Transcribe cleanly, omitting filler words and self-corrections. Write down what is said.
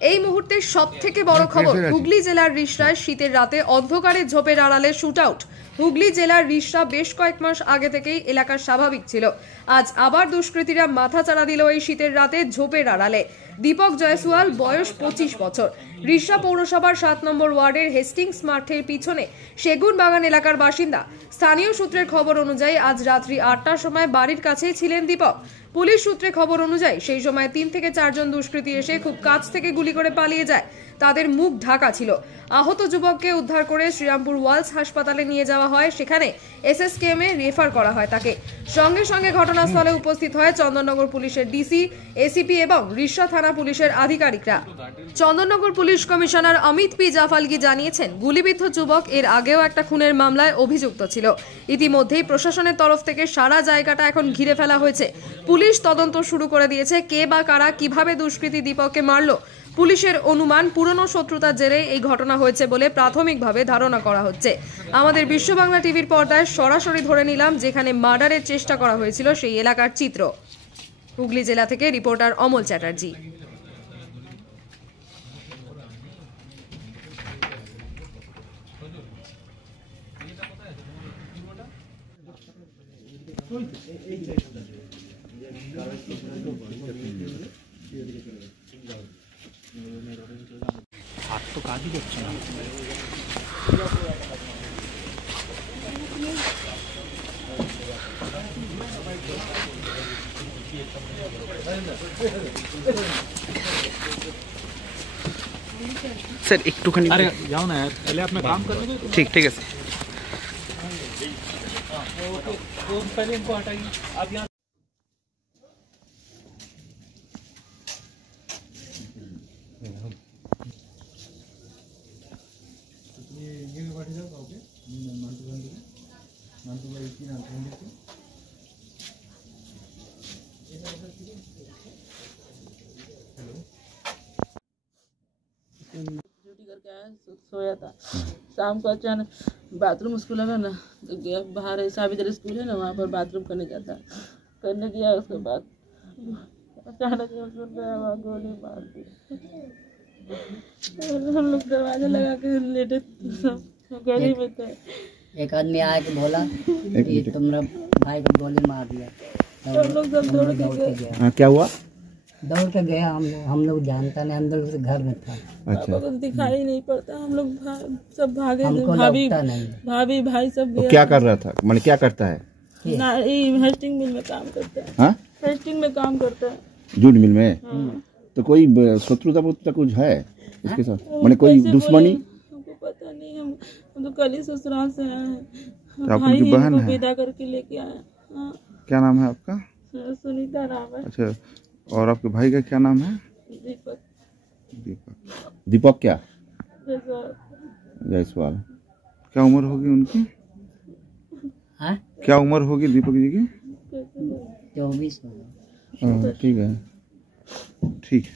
এই মুহূর্তে সবথেকে বড় খবর, হুগলি জেলার রিষড়ায় শীতের রাতে অন্ধকারে ঝোপের আড়ালে শুট আউট। হুগলি জেলার রিষড়া বেশ কয়েক মাস আগে থেকেই এলাকার স্বাভাবিক ছিল। আজ আবার দুষ্কৃতীরা মাথা চাড়া দিল এই শীতের রাতে ঝোপের আড়ালে। দীপক জয়সওয়াল, বয়স 25 বছর, রিষড়া পৌরসভার 7 নম্বর ওয়ার্ডের হেস্টিংস মাঠের পিছনে সেগুন বাগান এলাকার বাসিন্দা। স্থানীয় সূত্রের খবর অনুযায়ী আজ রাত্রি 8টার সময় বাড়ির কাছেই ছিলেন দীপক। পুলিশ সূত্রে খবর অনুযায়ী সেই সময় 3 থেকে 4 জন দুষ্কৃতী এসে খুব কাছ থেকে গুলি করে পালিয়ে যায়। তাদের মুখ ঢাকা ছিল। আহত যুবককে উদ্ধার করে শ্রীরামপুর ওয়ালস হাসপাতালে নিয়ে যাওয়া হয়, সেখানে এসএসকেএম এ রেফার করা হয় তাকে। সঙ্গে সঙ্গে ঘটনাস্থলে উপস্থিত হয় চন্দননগর পুলিশের ডিসি, এসিপি এবং রিষড়া থানা পুলিশের আধিকারিকরা। Chandannagar police commissioner Amit P Javalgi জানিয়েছেন, গুলিবিদ্ধ যুবক এর আগেও একটা খুনের মামলায় অভিযুক্ত ছিল। ইতিমধ্যেই প্রশাসনের তরফ থেকে সারা জায়গাটা এখন ঘিরে ফেলা হয়েছে। পুলিশ তদন্ত শুরু করে দিয়েছে কে বা কারা কিভাবে দুষ্কৃতী দীপককে মারল। পুলিশের অনুমান পুরনো শত্রুতার জেরে এই ঘটনা হয়েছে বলে প্রাথমিকভাবে ধারণা করা হচ্ছে। আমাদের বিশ্ব বাংলা টিভির পর্দায় সরাসরি ধরে নিলাম যেখানে মার্ডারের চেষ্টা করা হয়েছিল সেই এলাকার চিত্র। হুগলি জেলা থেকে রিপোর্টার অমল চ্যাটার্জি। হাত তো কাজই করছে না। স্যার একটুখানি আরে যাও না यार, पहले अपना काम करने दो। ठीक ठीक है सर। तो पहले इनको हटाइए आप यहाँ। ये भी बैठ जाओ ओके मंटू भाई की नाम है ड्यूटी करके आया, सोया था। शाम को अचानक बाथरूम स्कूल है ना, तो गया बाहर सावित्री स्कूल है ना, वहाँ पर बाथरूम करने जाता है। करने गया, उसके बाद अचानक सुन रहा वहाँ गोली मार दी। हम लोग दरवाजा लगा के लेटे गली में थे। एक आदमी आया के बोला कि तुम्हारा भाई को गोली मार दिया। हम लोग सब दौड़ के गए। क्या हुआ? दौड़ के गया, हम लोग जानता नहीं, अंदर से घर में था। अच्छा। पापा को दिखाई नहीं पड़ता, हम लोग सब भागे। हमको लगता नहीं। भाभी भाई सब गया। क्या कर रहा था? मैंने क्या करता है? ना हेस्टिंग मिल में काम करता है। हाँ? हेस्टिंग में काम करता है। जूट मिल में? हाँ। तो कोई शत्रुता कुछ है इसके साथ? मैंने कोई दुश्मनी? हमको पता नहीं, हम तो कल ही ससुराल से आए हैं। तो आप उनकी बहन है? विदा करके लेके आए। हाँ। क्या नाम है आपका? सुनीता नाम है। अच्छा, और आपके भाई का क्या नाम है? दीपक। दीपक। दीपक क्या? जायसवाल। क्या उम्र होगी उनकी? हाँ? क्या उम्र होगी दीपक जी की? 24। ठीक है, ठीक है।